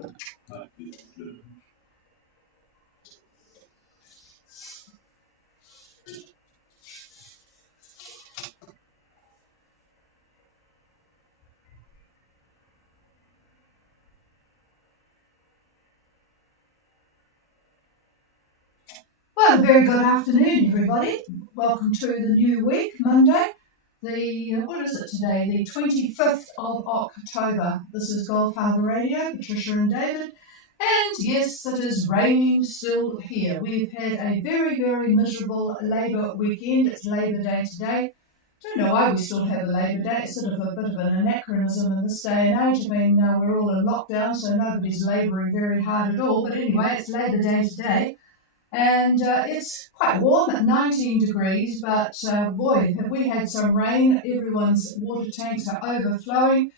Well, a very good afternoon, everybody. Welcome to the new week, Monday. What is it today? The 25th of October. This is Harbour Radio, Patricia and David. And yes, it is raining still here. We've had a very, very miserable Labour weekend. It's Labour Day today. Don't know why we still have a Labour Day. It's sort of a bit of an anachronism in this day and age. I mean, we're all in lockdown, so nobody's labouring very hard at all. But anyway, it's Labour Day today. And it's quite warm at 19 degrees, but boy, have we had some rain. Everyone's water tanks are overflowing.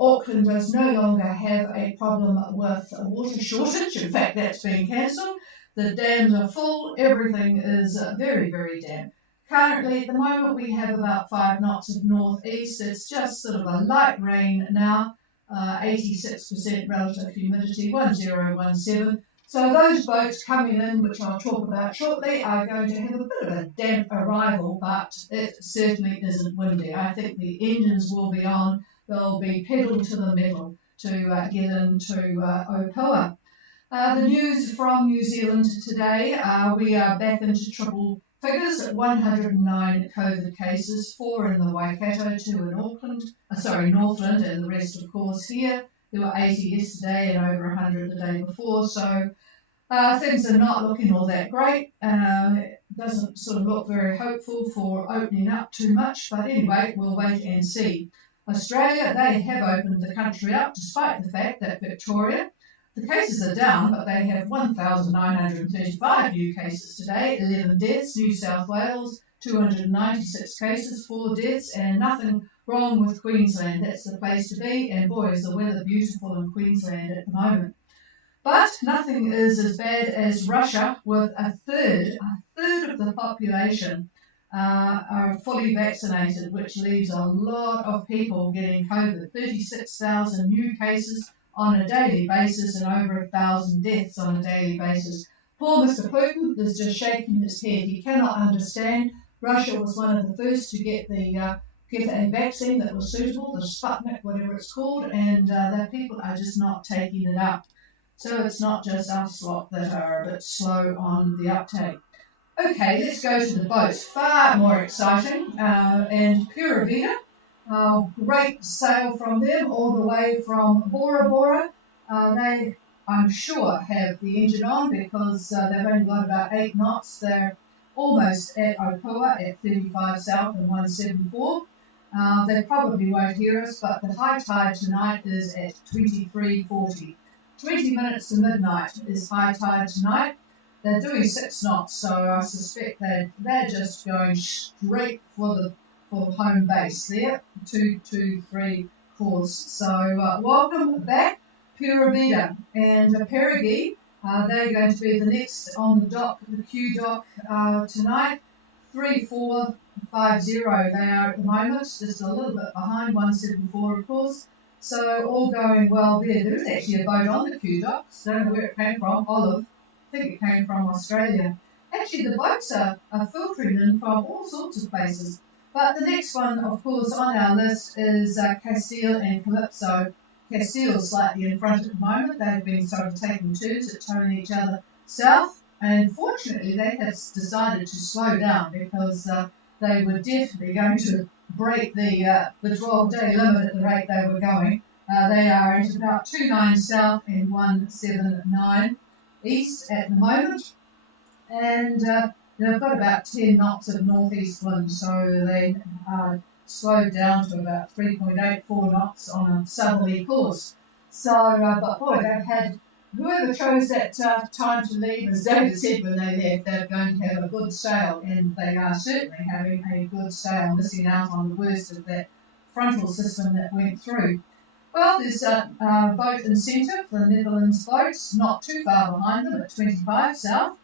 Auckland does no longer have a problem with a water shortage. In fact, that's been cancelled. The dams are full. Everything is very, very damp. Currently, at the moment, we have about 5 knots of northeast. It's just sort of a light rain now, 86% relative humidity, 1017. So those boats coming in, which I'll talk about shortly, are going to have a bit of a damp arrival, but it certainly isn't windy. I think the engines will be on. They'll be pedal to the metal to get into Opoa. The news from New Zealand today, we are back into triple figures at 109 COVID cases, 4 in the Waikato, 2 in Northland, and the rest, of course, here. There were 80 yesterday and over 100 the day before, so things are not looking all that great. It doesn't sort of look very hopeful for opening up too much, but anyway, we'll wait and see. Australia, they have opened the country up despite the fact that Victoria, the cases are down, but they have 1,935 new cases today, 11 deaths. New South Wales, 296 cases, 4 deaths, and nothing wrong with Queensland. That's the place to be, and boy, is the weather beautiful in Queensland at the moment. But nothing is as bad as Russia, with a third of the population are fully vaccinated, which leaves a lot of people getting COVID. 36,000 new cases on a daily basis and over 1,000 deaths on a daily basis. Poor Mr. Putin is just shaking his head. He cannot understand. Russia was one of the first to get a vaccine that was suitable, the Sputnik, whatever it's called, and the people are just not taking it up. So it's not just us lot that are a bit slow on the uptake. Okay, let's go to the boats. Far more exciting. And Pura Vida, great sail from them all the way from Bora Bora. They, I'm sure, have the engine on because they've only got about 8 knots. They're almost at Opoa at 35 south and 174. They probably won't hear us, but the high tide tonight is at 23:40. 20 minutes to midnight is high tide tonight. They're doing 6 knots, so I suspect they're just going straight for home base there, 223 course. So welcome back, Pura Vida. And Perigi, they're going to be the next on the dock, the Q dock tonight, 3450 they are at the moment, just a little bit behind, 174 of course. So all going well there. There is actually a boat on the Q docks. Don't know where it came from. Olive. I think it came from Australia. Actually, the boats are filtering in from all sorts of places. But the next one, of course, on our list is Castile and Calypso. Castile's slightly in front at the moment. They've been sort of taking turns at towing each other south. And fortunately, they have decided to slow down because they were definitely going to break the 12-day limit at the rate they were going. They are at about 29 south and 179 east at the moment, and they've got about 10 knots of northeast wind, so they are slowed down to about 3.84 knots on a southerly course. So, but boy, they've had whoever chose that time to leave, as David said when they left, they're going to have a good sail, and they are certainly having a good sail, missing out on the worst of that frontal system that went through. Well, there's a boat in centre, the Netherlands boats, not too far behind them at 25 south,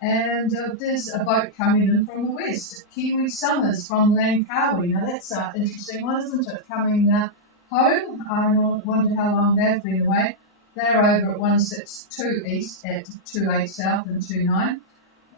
and there's a boat coming in from the west, Kiwi Summers from Langkawi. Now that's an interesting one, isn't it, coming home? I wonder how long they've been away. They're over at 162 east at 28 south and 29.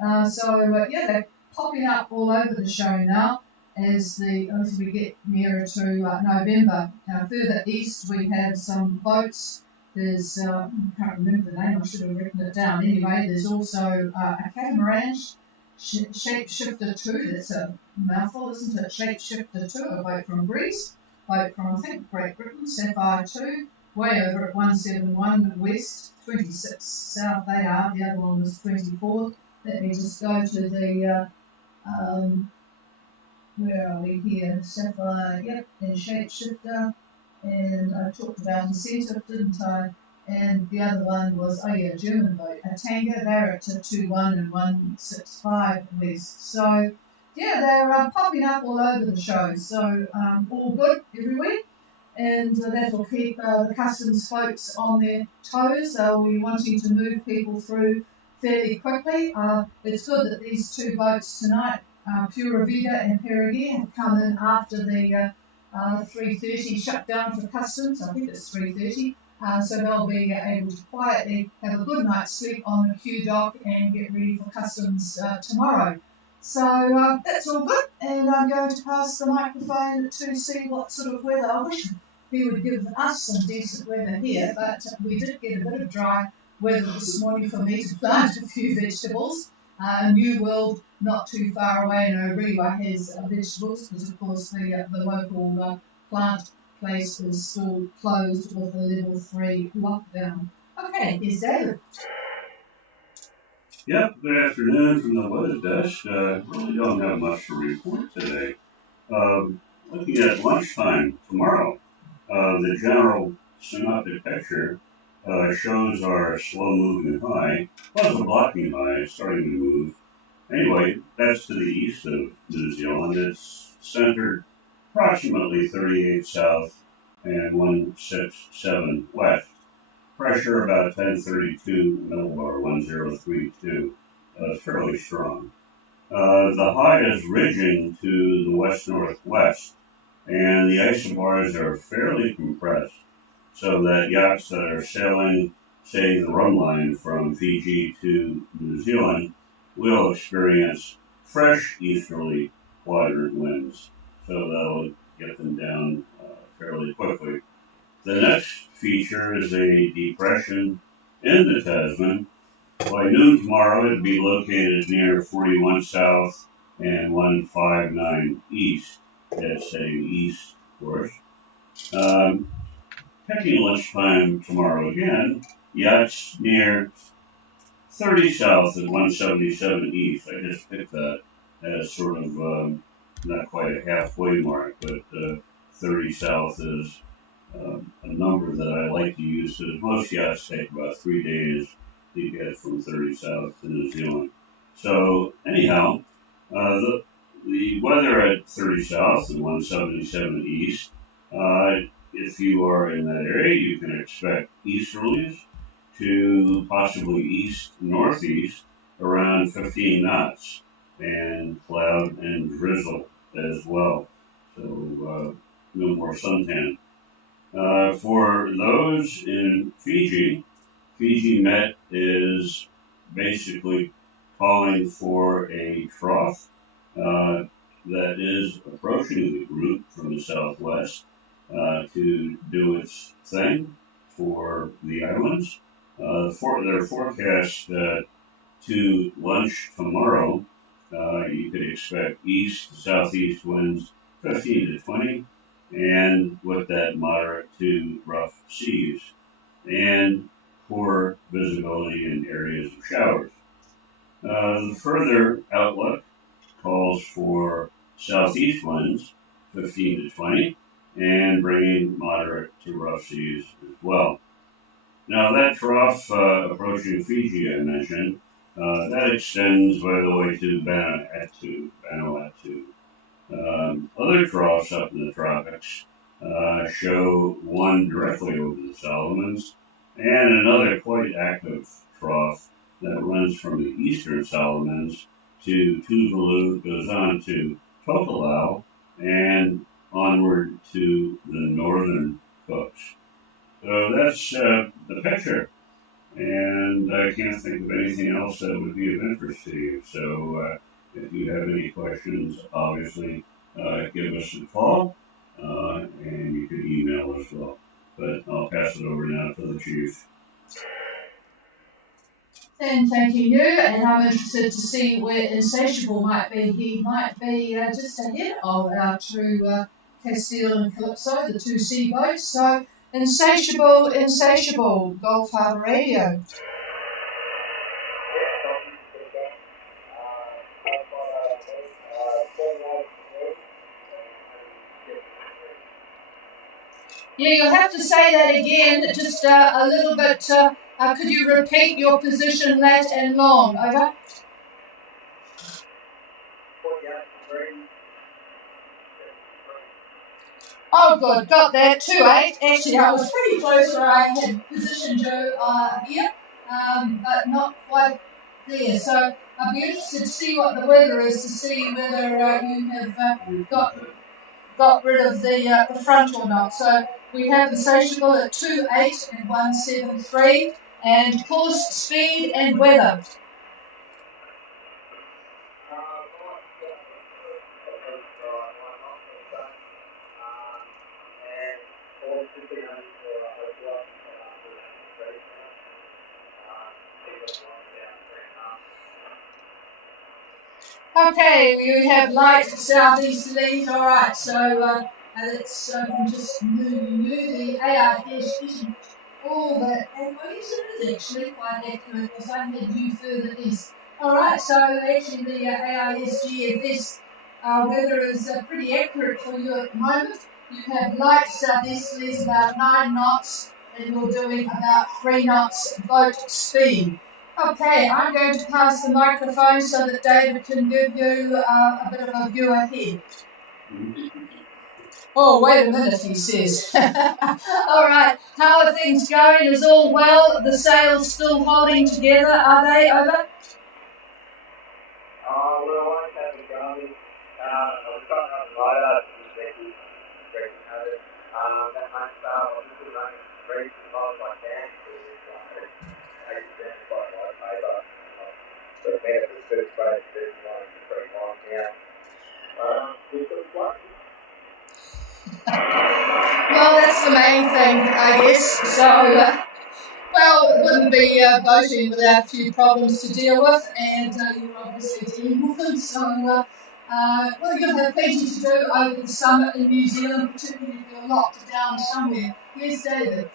Yeah, they're popping up all over the show now as we get nearer to November. Further east, we have some boats. There's, I can't remember the name, I should have written it down. Anyway, there's also a catamaran, Shapeshifter 2, that's a mouthful, isn't it? Shapeshifter 2, a boat from Greece, boat from, I think, Great Britain, Sapphire 2, way over at 171 west, 26 south they are, the other one was 24. Let me just go to the, where are we here? Sapphire, yep, and Shapeshifter, and I talked about incentive, didn't I? And the other one was, German boat, a Tanga, they're at 21 and 165 west. So, yeah, they're popping up all over the show, so all good everywhere. And that will keep the customs folks on their toes. We're wanting to move people through fairly quickly. It's good that these two boats tonight, Pura Vida and Perigee, have come in after the 3:30 shutdown for customs. I think it's 3:30. So they'll be able to quietly have a good night's sleep on the Q dock and get ready for customs tomorrow. So that's all good, and I'm going to pass the microphone to see what sort of weather. I wish he would give us some decent weather here, but we did get a bit of dry weather this morning for me to plant a few vegetables. New World, not too far away in Orewa, has vegetables because, of course, the local plant place is still closed with a level 3 lockdown. Okay, here's David. Yep, good afternoon from the weather desk. Really don't have much to report today. Looking at lunchtime tomorrow, the general synoptic picture shows our slow-moving high, plus a blocking high starting to move. Anyway, that's to the east of New Zealand. It's centered approximately 38 south and 167 west. Pressure about 1032 millibar, 1032, fairly strong. The high is ridging to the west-northwest, and the isobars are fairly compressed, so that yachts that are sailing, say, the rum line from Fiji to New Zealand will experience fresh easterly quadrant winds, so that'll get them down fairly quickly. The next feature is a depression in the Tasman. By noon tomorrow, it'd be located near 41 south and 159 east. That's heading east, of course. Checking lunchtime tomorrow again, yachts near 30 south and 177 east. I just picked that as sort of not quite a halfway mark, but 30 south is a number that I like to use because most yachts take about 3 days to get from 30 south to New Zealand. So anyhow, the weather at 30 south and 177 east, if you are in that area, you can expect easterlies to possibly east-northeast around 15 knots and cloud and drizzle as well. So no more suntan. For those in Fiji, Fiji Met is basically calling for a trough that is approaching the group from the southwest to do its thing for the islands. Their forecast to lunch tomorrow, you could expect east to southeast winds 15 to 20, and with that moderate to rough seas, and poor visibility in areas of showers. The further outlook calls for southeast winds 15 to 20, and bringing moderate to rough seas as well. Now that trough approaching Fiji I mentioned, that extends, by the way, to Vanuatu. Other troughs up in the tropics show one directly over the Solomons and another quite active trough that runs from the eastern Solomons to Tuvalu, goes on to Tokelau, and onward to the northern Cooks. So that's the picture. And I can't think of anything else that would be of interest to you. So if you have any questions, obviously give us a call and you can email as well. But I'll pass it over now to the chief. And thanking you, and I'm interested to see where Insatiable might be. He might be just ahead of our two Castile and Calypso, the two sea boats. So, Insatiable, Gulf Harbour Radio. Yeah, you'll have to say that again, just a little bit. Could you repeat your position, lat and long? Over. Oh, good, got that. 2-8. Actually, I was pretty close where I had positioned you here, but not quite there. So I'll be interested to see what the weather is, to see whether you have got rid of the front or not. So we have Insatiable at 2-8 and 173, and course, speed, and weather. Okay, we have light southeasterlies. All right, so let's just move the ARS isn't all that. Well, yes, it is actually quite accurate because I had you further east. All right, so actually the ARS GFS weather is pretty accurate for you at the moment. You have light southeasterlies about 9 knots, and you're doing about 3 knots boat speed. Okay, I'm going to pass the microphone so that David can give you a bit of a view ahead. Oh, wait a minute, he says. All right, how are things going? Is all well? The sails still holding together? Are they? Over? Well, I haven't gone. I was talking on the radar to Becky, Becky Hubbard. That might start obviously running race as well as I can. I understand quite a lot of paper. But I mean, it's the first race, there's one pretty long now. We've got one. Well, that's the main thing, I guess. So, well, it wouldn't be boating without a few problems to deal with, and you're obviously dealing with them. So, well, you'll have plenty to do over the summer in New Zealand, particularly if you're locked down somewhere. Yes, David.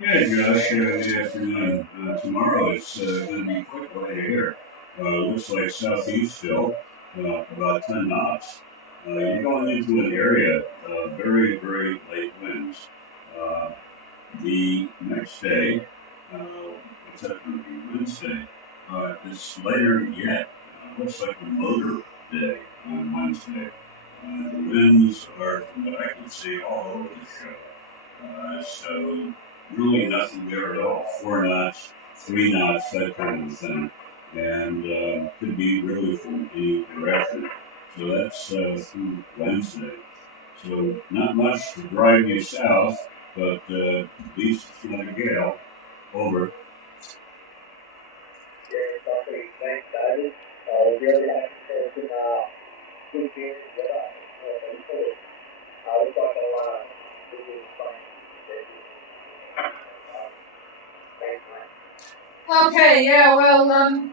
Yeah, Josh, good afternoon. Tomorrow it's going to be quite light here. Looks like southeast still, about 10 knots. You're going into an area of very, very light winds. Uh, the next day, what's that going to be? Wednesday. It's lighter yet. Looks like a motor day on Wednesday. The winds are, from what I can see, all over the show. So really nothing there at all. 4 knots, 3 knots, that kind of thing. And could be really from any direction. So that's through Wednesday. So not much to drive you south, but at least it's not a gale. Over. Yeah, probably thanks, David. We're really happy for some good news weather. Looks like I'll be playing. Thanks, mate. Okay, yeah, well,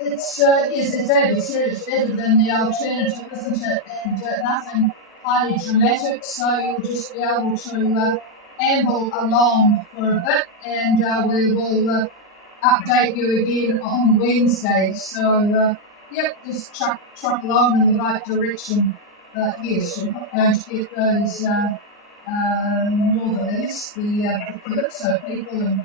it's, yes, as David said, it's better than the alternative, isn't it? And nothing highly dramatic, so you'll just be able to amble along for a bit, and we will update you again on Wednesday. So, yep, just truck along in the right direction. Yes, you're not going to get those northerners, the Calypso people, and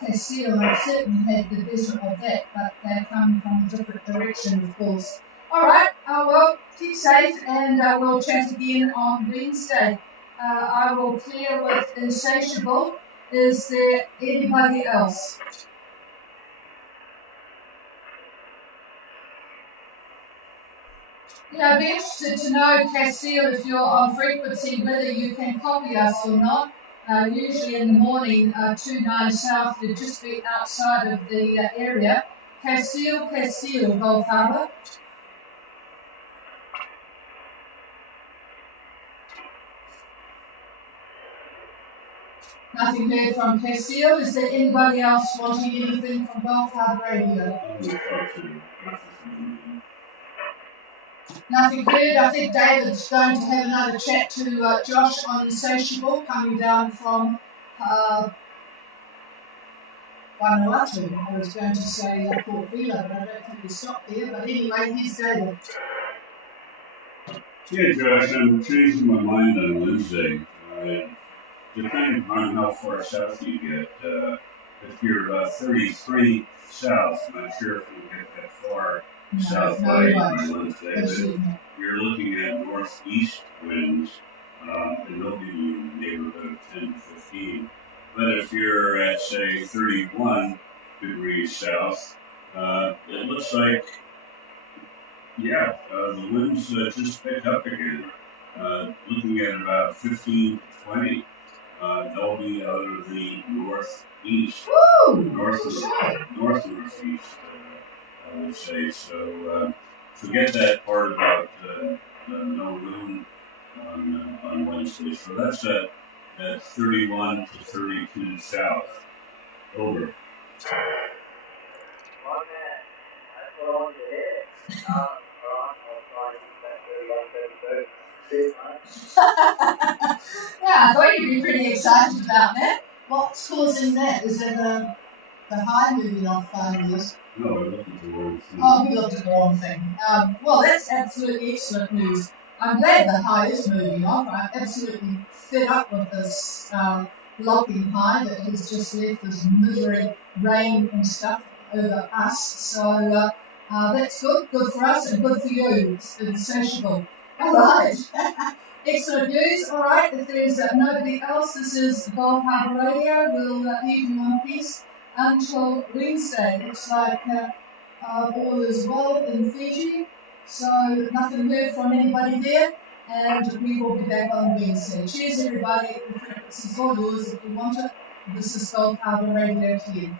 Castile have certainly had the better of that, but they come from a different direction, of course. All right, well, keep safe, and we'll chat again on Wednesday. I will clear with Insatiable. Is there anybody else? Yeah, I'd be interested to know, Castile, if you're on frequency, whether you can copy us or not. Usually in the morning, 29 South, you'd just be outside of the area. Castile, Gulf Harbour. Nothing heard from Castile. Is there anybody else wanting anything from Gulf Harbour Radio? Nothing heard. I think David's going to have another chat to Josh on Insatiable coming down from Vanuatu. I was going to say Port Vila, but I don't think we stopped there. But anyway, here's David. Yeah, Josh, I'm changing my mind on Wednesday. Depending on how far south you get, if you're 33 south, I'm not sure if you'll get that far south by Wednesday, but you're looking at northeast winds, and they'll be in the neighborhood of 10 to 15. But if you're at, say, 31 degrees south, it looks like, the winds just pick up again. Looking at about 15 to 20. They'll be out of the northeast, northeast, I would say. So forget that part about no wind on Wednesday. So that's at 31 to 32 south. Over. One man, that's what I wanted to hear. Alright, I'll try and keep that 31, 32. Yeah, I thought you'd be pretty excited about that. What's causing that? Is it the high moving off news? No, I looked at the wrong thing. Oh, we looked at the wrong thing. Well, that's absolutely excellent news. I'm glad the high is moving off. I'm absolutely fed up with this blocking high that has just left this misery, rain and stuff over us. So that's good. Good for us and good for you. It's insatiable. All right. Excellent news. All right. If there's nobody else, this is Gulf Harbour Radio. We'll leave you on peace until Wednesday. Looks like all is well in Fiji. So nothing heard from anybody there. And we will be back on Wednesday. Cheers, everybody. The frequency's all yours if you want it. This is Gulf Harbour Radio to you.